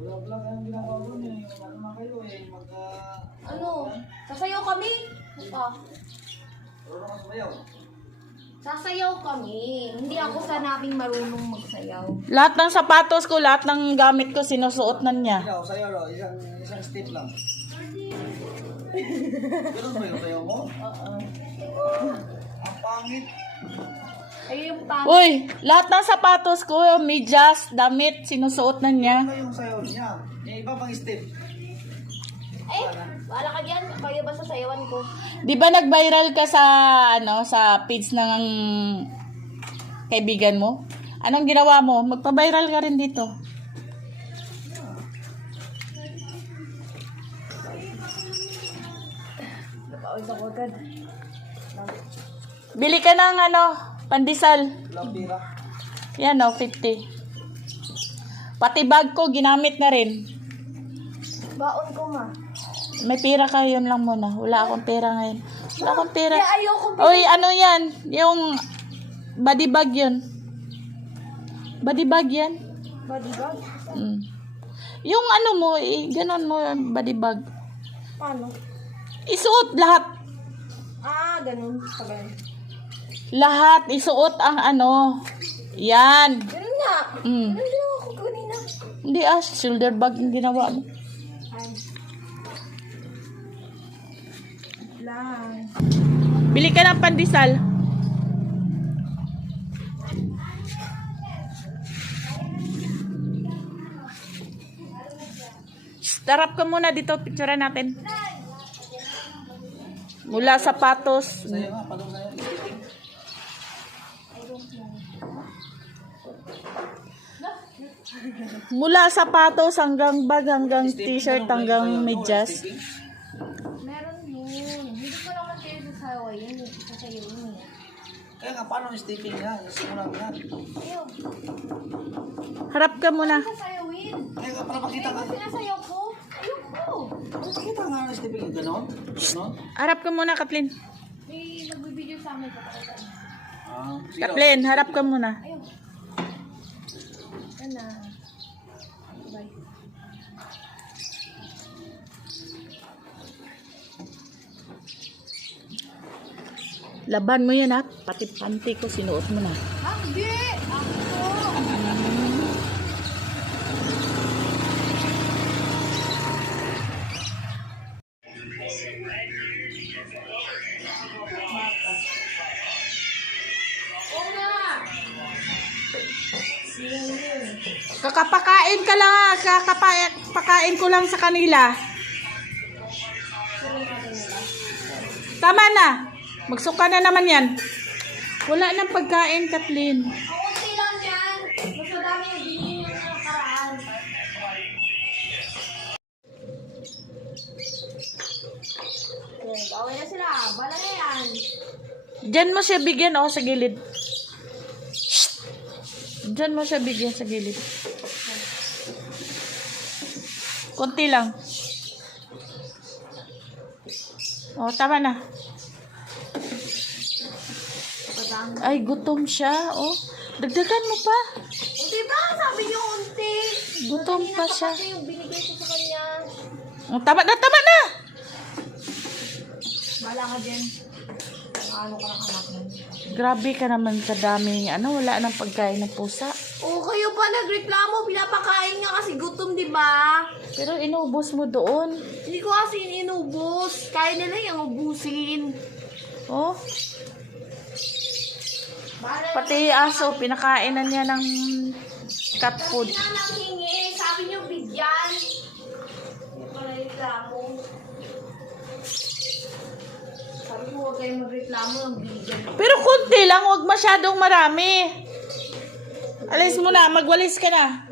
Vlog-vlog ang ginagawa mo niya. Ano na kayo eh. Ano? Sasayaw kami? Ano ka sumayaw? Sasayaw kami. Hindi ako sanabing marunong magsayaw. Lahat ng sapatos ko, lahat ng gamit ko, sinusuot na niya. Ikaw, sayaw ro. Isang step lang. Ganun ba yung sayaw mo? Oo. Ang pangit. Ayun yung pang... Uy, lahat ng sapatos ko, medyas, damit, sinusuot na niya. Ano yung sayaw niya? Yung iba pang step. Eh, wala ka dyan. Kayo ba sasayawan ko? Di ba nag-viral ka sa sa page ng kaibigan mo? Anong ginawa mo? Magpa-viral ka rin dito. Napawis ako agad. Bili ka ng pandesal. Lambira. Yan 50. Pati bag ko, ginamit na rin. Baon ko ma. May pera ka, yun lang muna. Wala akong pera ngayon. Wala akong pera. Kaya ayoko Uy, ano yan? Yung body bag yun. Body bag yan. body bag. Yung mo, ganon mo yung body bag. Paano? Isuot lahat. Ah, ganun. Pagano. Lahat, isuot ang Yan. Ganun nga. Ganun din ako kanina. Hindi shoulder bag yung ginawa mo. Ay. Lang. Bili ka ng pandesal. Tarap ka muna dito, picture natin. Mula sapatos. Sayaw nga, paano sayaw? Mula sapatos hanggang bag, hanggang t-shirt, hanggang medyas. Meron yun. Hindi ko naman kayo sasayaw yun. Sasayaw yun. Kaya nga, paano yung stepping nga? Simulan nga. Ayaw. Harap ka muna. Sasayawin. Kaya nga, para makita ka. Sinasayaw ko. Ayoko. Makita nga ang stepping yung ganon. Ganon. Harap ka muna, Kathleen. May nagbibideo sa amin. Sige, Kathleen, harap ka muna. Ayaw. Yan na. Bye. Laban mo yan, ha? Pati panty ko, sinuot mo na. Hindi! Ako! Kakapakain ka lang, ha? Kakapakain ko lang sa kanila. Tama na. Magsuka na naman yan. Wala nang pagkain, Kathleen. Kaunti lang yan. Mas madami yung binili ng nakaraan. Okay, bawal na sila. Bala na yan. Diyan mo siya bigyan, sa gilid. Shh! Diyan mo siya bigyan sa gilid. Konti lang. Tama na. Ay, gutom siya. Dagdagan mo pa. Diba? Sabi niyo unti. Gutom pa siya. Kasi yung binigay ko sa kanya. Tama na, tama na! Bala ka din. Ano ka ng anak mo? Grabe ka naman sa daming, wala nang pagkain ng pusa. Kayo pa nagreklamo. Pinapakain nga kasi gutom, diba? Pero inubos mo doon. Hindi ko kasi inubos. Kaya nila yung ubusin. Pati aso, pinakain na niya ng cat food. Sabi na lang hingi. Sabi niyo bigyan. Hindi ko na reklamo. Sabi ko huwag kayong magreklamo ng bigyan. Pero konti lang, huwag masyadong marami. Alis mo na, magwalis ka na.